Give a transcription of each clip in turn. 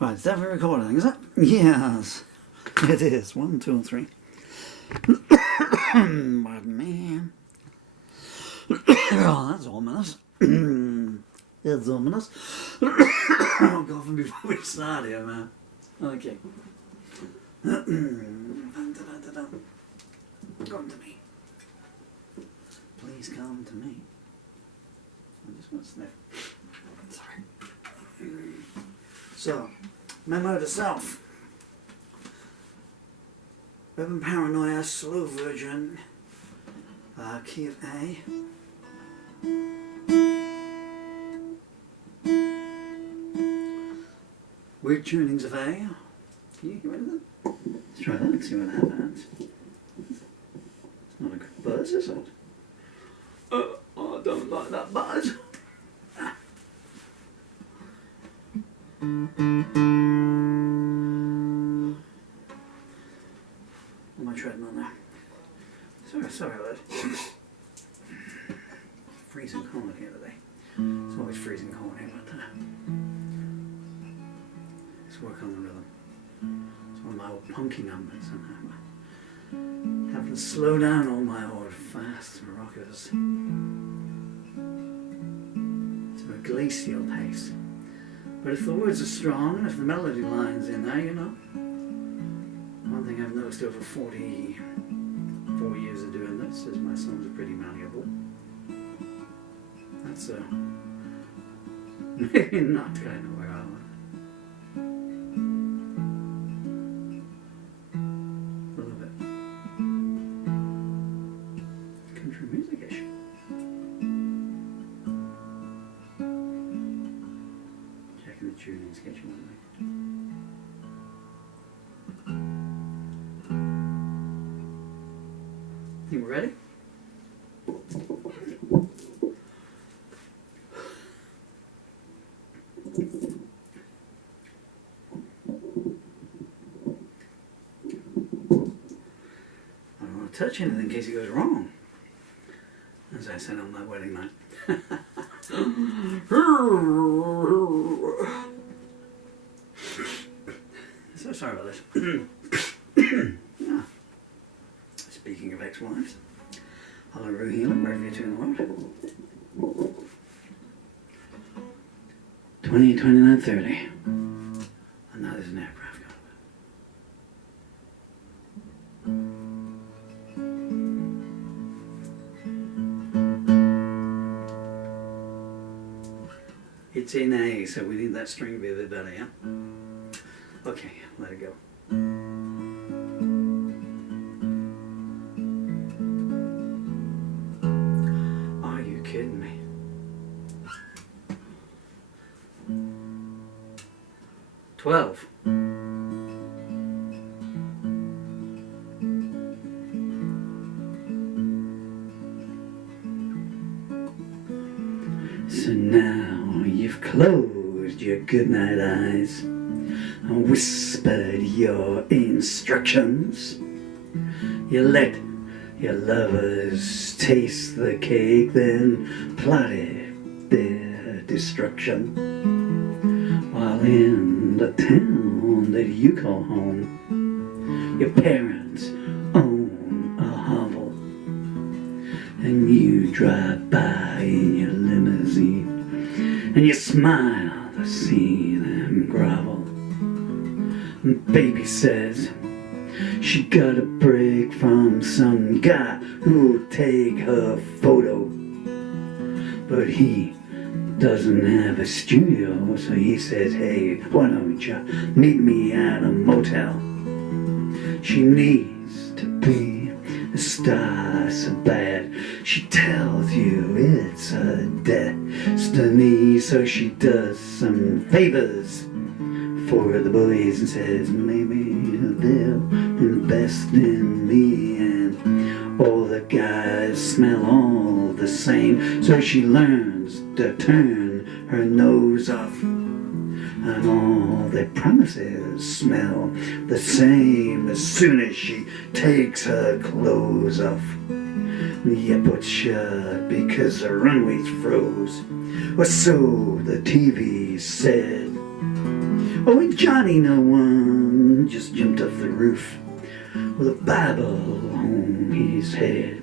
Right, it's definitely recording, is it? Yes, it is. 1, 2, and 3. Pardon me. Oh, that's ominous. It's ominous. Oh, God, from before we start here, man. Okay. Come to me. Please come to me. I'm just going to sniff. Sorry. So, memo to self. Urban Paranoia, Slow Virgin, key of A. Weird tunings of A. Can you hear anything? Let's try that and see what happens. It's not a good buzz, is it? Oh, I don't like that buzz. On my treadmill now. Sorry, lad. Freezing cold here today. It's always freezing cold here, but let's work on the rhythm. It's one of my old punky numbers, and I'm having to slow down all my old fast rockers to a glacial pace. But if the words are strong and if the melody line's in there, you know. One thing I've noticed over 44 years of doing this is my songs are pretty malleable. That's maybe not kind of where I want. A little bit. Country music-ish. Checking the tuning schedule on me. Think we're ready? I don't want to touch anything in case it goes wrong, as I said on my wedding night. So sorry about this. Yeah. Speaking of ex-wives, hallelujah, healing, wherever you're to in the world. 20, 29, 30. And now there's an aircraft going. It's in A, so we need that string to be a bit better, yeah? Okay, let it go. Are you kidding me? Twelve. So now you've closed your goodnight eyes and whispered your instructions. You let your lovers taste the cake, then plotted their destruction. While in the town that you call home, your parents own a hovel, and you drive by in your limousine, and you smile to see them grovel. And baby says she got a break from some guy who'll take her photo, but he doesn't have a studio, so he says, hey, why don't you meet me at a motel? She needs to be a star so bad, she tells you it's a destiny, so she does some favors for the boys and says, maybe they'll invest in me, and all the guys smell all the same, so she learns to turn her nose off, and all their promises smell the same as soon as she takes her clothes off. The airport's shut because the runways froze, or so the TV said. Oh, and Johnny no one just jumped off the roof with a Bible on his head.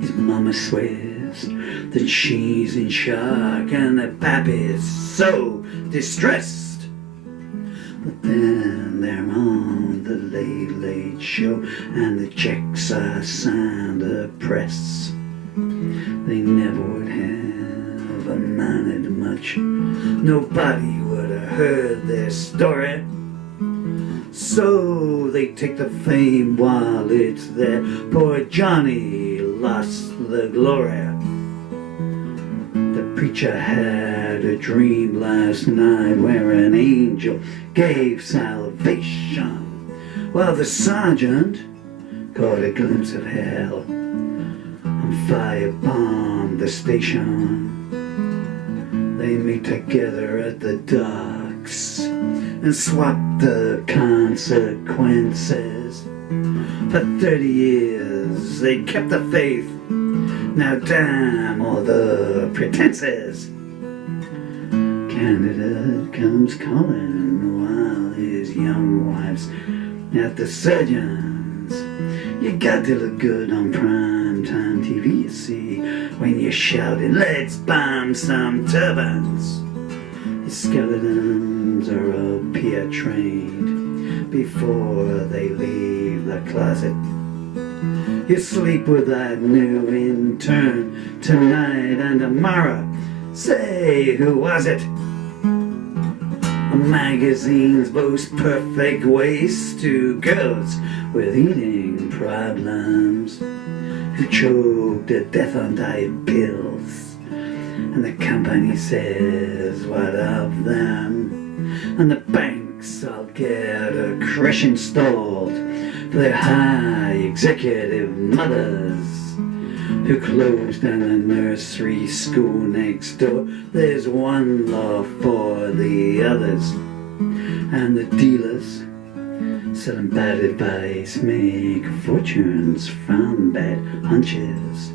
His mama swears that she's in shock and that Pappy's so distressed. But then they're on the Late Late Show and the checks are signed a press. They never would have amounted much. Nobody would have heard their story. So they take the fame while it's there. Poor Johnny lost the glory. The preacher had a dream last night where an angel gave salvation, while the sergeant caught a glimpse of hell and firebombed the station. They meet together at the docks and swap the consequences. For 30 years they kept the faith. Now damn all the pretenses. Canada comes calling while his young wife's at the surgeons. You got to look good on primetime TV, you see, when you're shouting, let's bomb some turbans. His skeletons are all peer trained before they leave the closet. You sleep with that new intern tonight and tomorrow. Say, who was it? A magazine's most perfect waste to girls with eating problems who choke to death on diet pills. And the company says, what of them? And the banks all get a crash installed for their high executive mothers who closed down the nursery school next door. There's one law for the others, and the dealers selling bad advice make fortunes from bad hunches,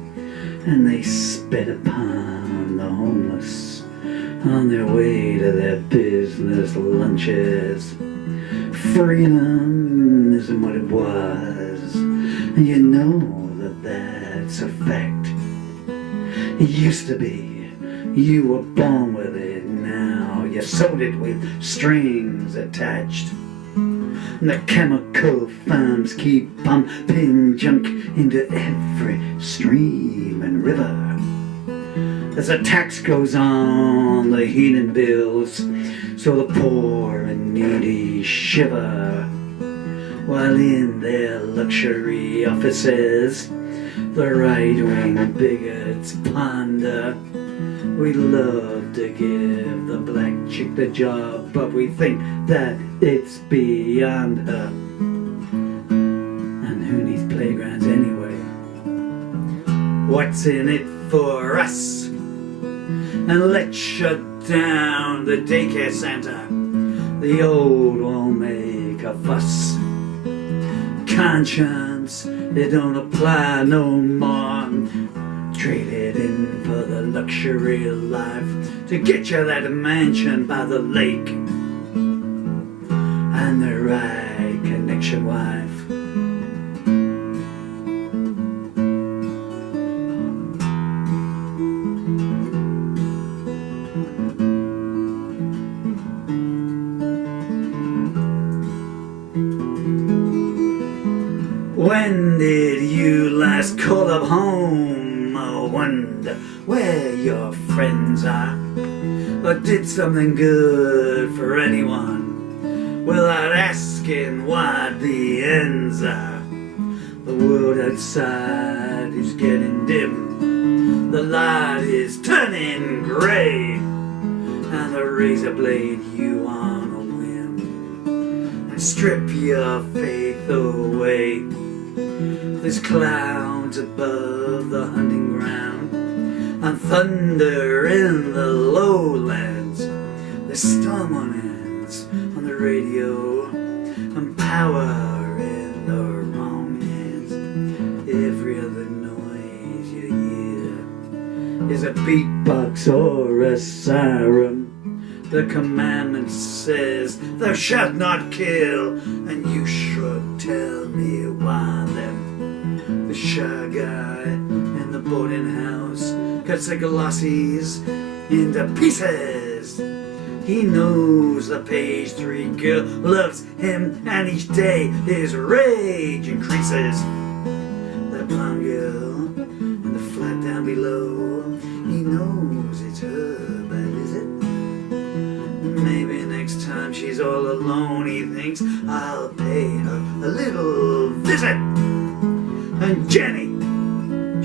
and they spit upon the homeless on their way to their business lunches. Freedom isn't what it was, and you know that that's a fact. It used to be, you were born with it, now you sewed it with strings attached. And the chemical farms keep pumping junk into every stream and river. As the tax goes on the heating bills, so the poor and needy shiver, while in their luxury offices the right-wing bigots ponder. We love to give the black chick the job, but we think that it's beyond her. And who needs playgrounds anyway? What's in it for us? And let's shut down the daycare center. The old won't make a fuss. Conscience, it don't apply no more. Trade it in for the luxury of life to get you that mansion by the lake and the right connection wife. When did you last call up home? I wonder where your friends are. Or did something good for anyone without asking what the ends are. The world outside is getting dim. The light is turning gray. And the razor blade you on a whim and strip your faith away. There's clouds above the hunting ground and thunder in the lowlands. There's storm warnings on the radio and power in the wrong hands. Every other noise you hear is a beatbox or a siren The commandment says, thou shalt not kill, and you should tell me why then. The shy guy in the boarding house cuts the glossies into pieces. He knows the page 3 girl loves him, and each day his rage increases. The blonde girl in the flat down below, he knows it's her, but is it? Maybe next time she's all alone, he thinks, I'll pay her a little visit. And Jenny,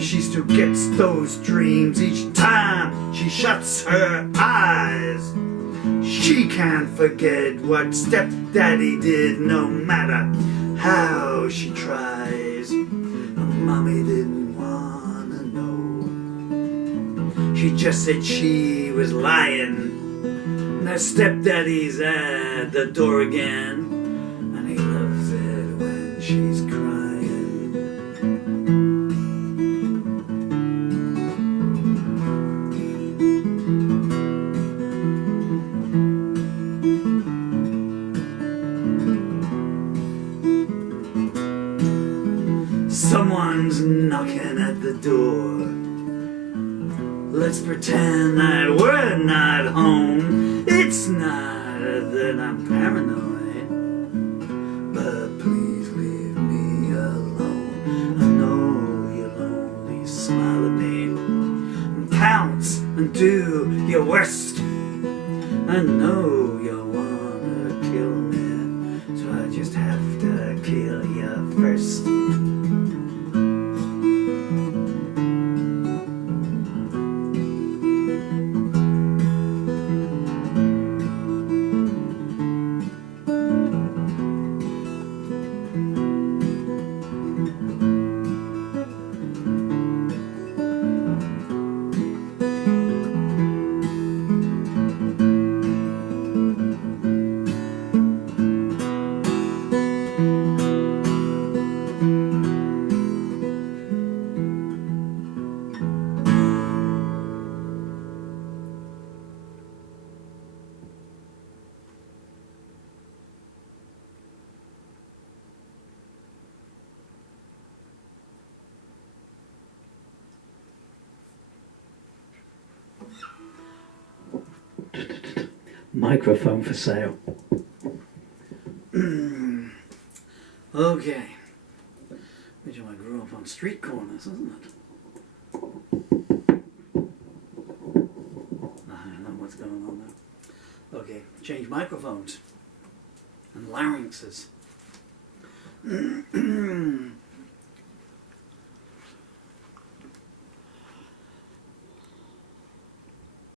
she still gets those dreams each time she shuts her eyes. She can't forget what stepdaddy did, no matter how she tries. Mommy didn't wanna know. She just said she was lying. Now stepdaddy's at the door again, and he loves it when she's crying. Someone's knocking at the door. Let's pretend that we're not home. It's not that I'm paranoid, but please leave me alone. I know you'll only smile at me, pounce and do your worst. I know you'll wanna kill me, so I just have to kill you first. Microphone for sale. Okay. Which I grew up on street corners, isn't it? I don't know what's going on there. Okay, change microphones and larynxes.